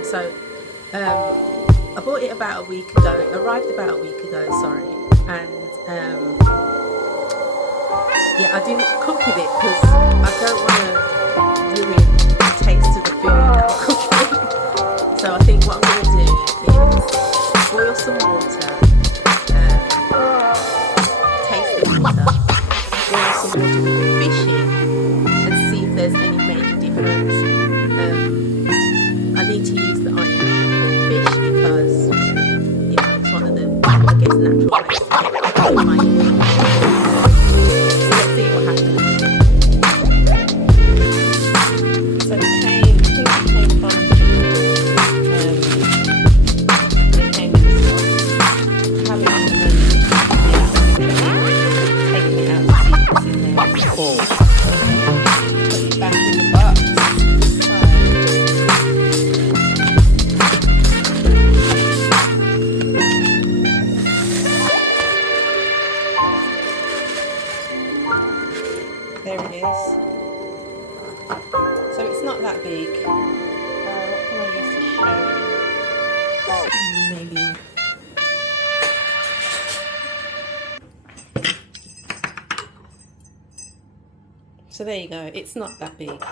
I bought it about a week ago. It arrived about a week ago, sorry. And yeah, I didn't cook with it because I don't want to ruin the taste of the food that I'm cooking. So I think what I'm going to do is boil some water, taste the water, boil some water with the fish in, and see if there's any major difference. I need to use the iron fish because it's one of the, I guess, natural ways to get my iron. So let's see what happens. So it came from it came in this box. Have it on and taking it out to see what's in there. Put it back in the box. There it is. So it's not that big. What can I use to show you? Maybe. So there you go. It's not that big.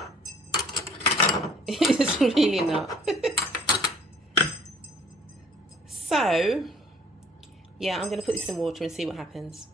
It's really not. So, yeah, I'm going to put this in water and see what happens.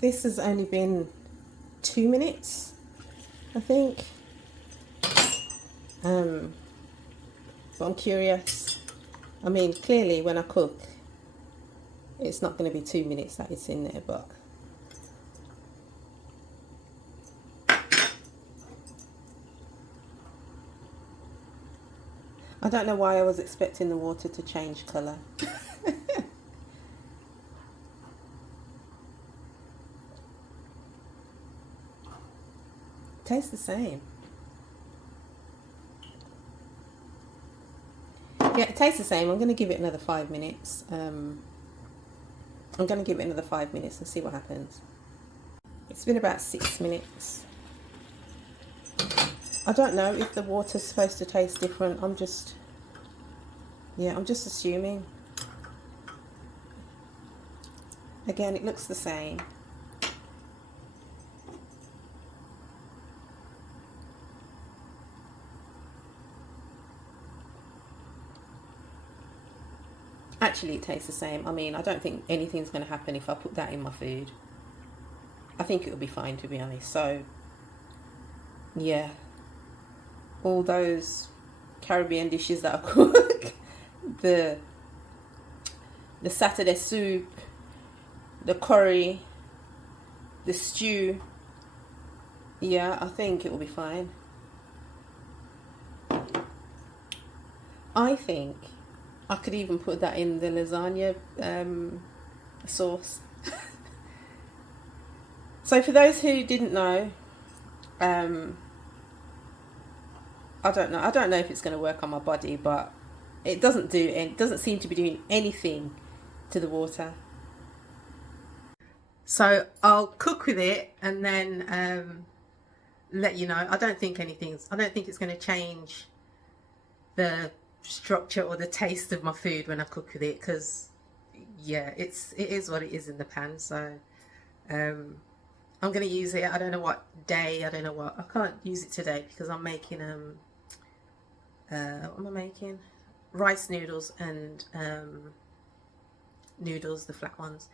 This has only been 2 minutes, I think. But I'm curious. I mean, clearly when I cook, it's not going to be 2 minutes that it's in there, but I don't know why I was expecting the water to change colour. Tastes the same. Yeah, it tastes the same. I'm going to give it another 5 minutes. I'm going to give it another 5 minutes and see what happens. It's been about 6 minutes. I don't know if the water's supposed to taste different. I'm just assuming. Again, it looks the same. Actually, it tastes the same. I mean, I don't think anything's going to happen if I put that in my food. I think it'll be fine, to be honest. So, yeah. All those Caribbean dishes that I cook, the Saturday soup, the curry, the stew, yeah, I think it will be fine. I think I could even put that in the lasagna sauce. So for those who didn't know, I don't know if it's going to work on my body, but it doesn't seem to be doing anything to the water. So I'll cook with it and then let you know. I don't think it's going to change the structure or the taste of my food when I cook with it, because yeah, it is what it is in the pan. So I'm gonna use it. I don't know what day. I don't know what. I can't use it today because I'm making what am I making? Rice noodles and noodles, the flat ones.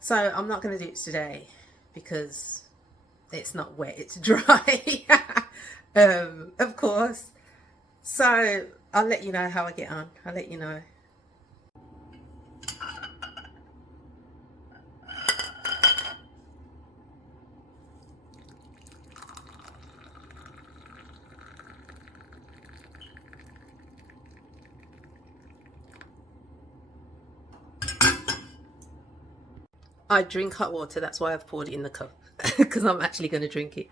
So I'm not gonna do it today because it's not wet. It's dry. Of course. So I'll let you know how I get on. I'll let you know. I drink hot water. That's why I've poured it in the cup because I'm actually going to drink it.